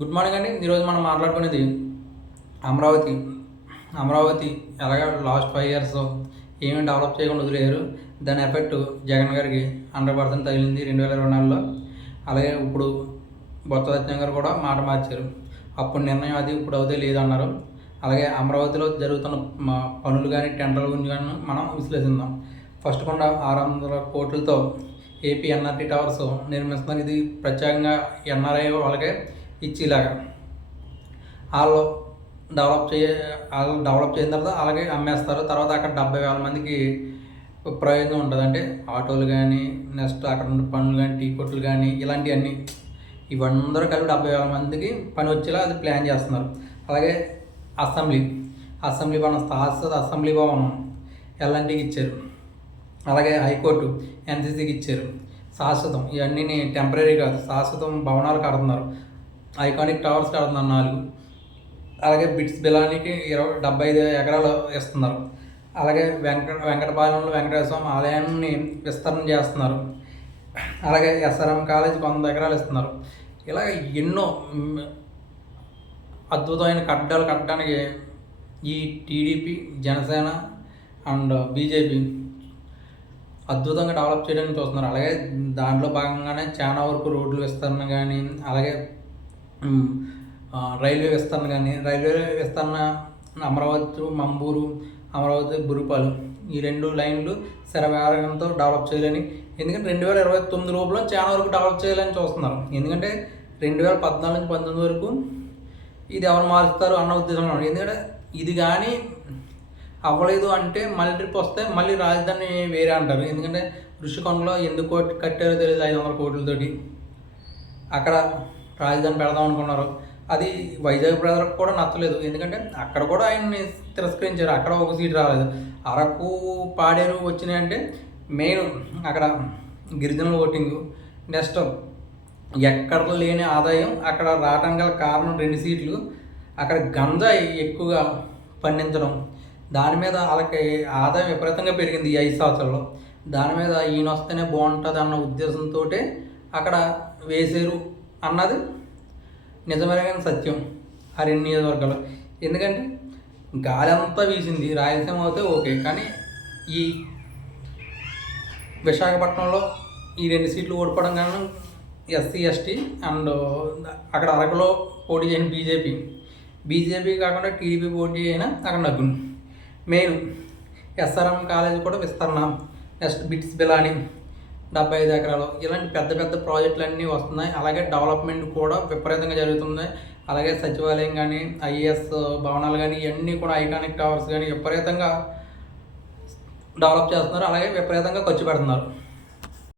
Good morning అండి. ఈరోజు మనం మాట్లాడుకునేది అమరావతి. అమరావతి ఎలాగ లాస్ట్ 5 ఇయర్స్ ఏమీ డెవలప్ చేయకుండా వదిలేరు. దాని ఎఫెక్ట్ జగన్ గారికి 100% తగిలింది 2024లో. అలాగే ఇప్పుడు బొత్స సత్యనారాయణ గారు కూడా మాట మార్చారు. అప్పుడు నిర్ణయం అది ఇప్పుడు అవుతే లేదన్నారు. అలాగే అమరావతిలో జరుగుతున్న పనులు కానీ టెండర్ల గురించి కానీ మనం విశ్లేషిద్దాం. ఫస్ట్ కొండ 600 కోట్లతో ఏపీ ఎన్ఆర్టీ టవర్స్ నిర్మిస్తున్నారు. ఇది ప్రత్యేకంగా ఎన్ఆర్ఐ వాళ్ళకే ఇచ్చేలాగా వాళ్ళు డెవలప్ చేసిన తర్వాత అలాగే అమ్మేస్తారు. తర్వాత అక్కడ 70,000 మందికి ప్రయోజనం ఉంటుంది. అంటే ఆటోలు కానీ నెక్స్ట్ అక్కడ ఉన్న పనులు కానీ టీ కొట్లు కానీ ఇలాంటివన్నీ ఇవందరూ కలిపి 70,000 మందికి పని వచ్చేలా అది ప్లాన్ చేస్తున్నారు. అలాగే అసెంబ్లీ భవనం శాశ్వత అసెంబ్లీ భవనం ఎల్ఎన్టీకి ఇచ్చారు. అలాగే హైకోర్టు ఎన్సీసీకి ఇచ్చారు. శాశ్వతం ఇవన్నీ టెంపరీ కాదు, శాశ్వతం భవనాలు కడుతున్నారు. ఐకానిక్ టవర్స్ కడుతున్నారు 4. అలాగే బిట్స్ బిలానికి 75 ఎకరాలు ఇస్తున్నారు. అలాగే వెంకటపాలెంలో వెంకటేశ్వర స్వామి ఆలయాన్ని విస్తరణ చేస్తున్నారు. అలాగే ఎస్ఆర్ఎం కాలేజ్ 100 ఎకరాలు ఇస్తున్నారు. ఇలా ఎన్నో అద్భుతమైన కట్టడాలు కట్టడానికి ఈ టీడీపీ, జనసేన అండ్ బీజేపీ అద్భుతంగా డెవలప్ చేయడానికి చూస్తున్నారు. అలాగే దాంట్లో భాగంగానే చాలా వరకు రోడ్లు విస్తరణ కానీ అలాగే రైల్వే విస్తరణ అమరావతి మంబూరు, అమరావతి బురుపాలు ఈ 2 లైన్లు శరవేగంతో డెవలప్ చేయాలని, ఎందుకంటే 2029 లోపల చాలా వరకు డెవలప్ చేయాలని చూస్తున్నారు. ఎందుకంటే 2014 నుంచి 19 వరకు ఇది ఎవరు మారుస్తారు అన్న ఉద్దేశంలో. ఎందుకంటే ఇది కానీ అవ్వలేదు అంటే మళ్ళీ ట్రిప్ వస్తే మళ్ళీ రాజధాని వేరే అంటారు. ఎందుకంటే ఋషికొండలో ఎందుకు కట్టారో తెలియదు 500 కోట్లతోటి అక్కడ రాజధాని పెడదాం అనుకున్నారు. అది వైజాగ్ ప్రజలకు కూడా నచ్చలేదు. ఎందుకంటే అక్కడ కూడా ఆయన్ని తిరస్కరించారు. అక్కడ ఒక సీట్ రాలేదు. అరకు పాడేరు వచ్చినాయంటే మెయిన్ అక్కడ గిరిజనుల ఓటింగు, నెక్స్ట్ ఎక్కడ లేని ఆదాయం అక్కడ రావడం గల కారణం 2 సీట్లు. అక్కడ గంజాయి ఎక్కువగా పండించడం, దాని మీద వాళ్ళకి ఆదాయం విపరీతంగా పెరిగింది ఈ 5 సంవత్సరాల్లో. దాని మీద ఈయన వస్తేనే బాగుంటుంది అన్న ఉద్దేశంతో అక్కడ వేసారు అన్నది నిజమైన సత్యం ఆ 2 నియోజకవర్గాలు. ఎందుకంటే గాలి అంతా వీసింది రాయలసీమ అయితే ఓకే, కానీ ఈ విశాఖపట్నంలో ఈ 2 సీట్లు ఓడిపోవడం కానీ ఎస్సీ ఎస్టీ అండ్ అక్కడ అరకులో పోటీ చేయని బీజేపీ కాకుండా టీడీపీ పోటీ అయినా అక్కడ నగ్గును. మెయిన్ ఎస్ఆర్ఎం కాలేజ్ కూడా విస్తరణ, నెక్స్ట్ బిట్స్ బిలాని 75 ఎకరాలు ఇలాంటి పెద్ద పెద్ద ప్రాజెక్టులన్నీ వస్తున్నాయి. అలాగే డెవలప్మెంట్ కూడా విపరీతంగా జరుగుతుంది. అలాగే సచివాలయం కానీ ఐఏఎస్ భవనాలు కానీ ఇవన్నీ కూడా ఐకానిక్ టవర్స్ కానీ విపరీతంగా డెవలప్ చేస్తున్నారు. అలాగే విపరీతంగా ఖర్చు పెడుతున్నారు.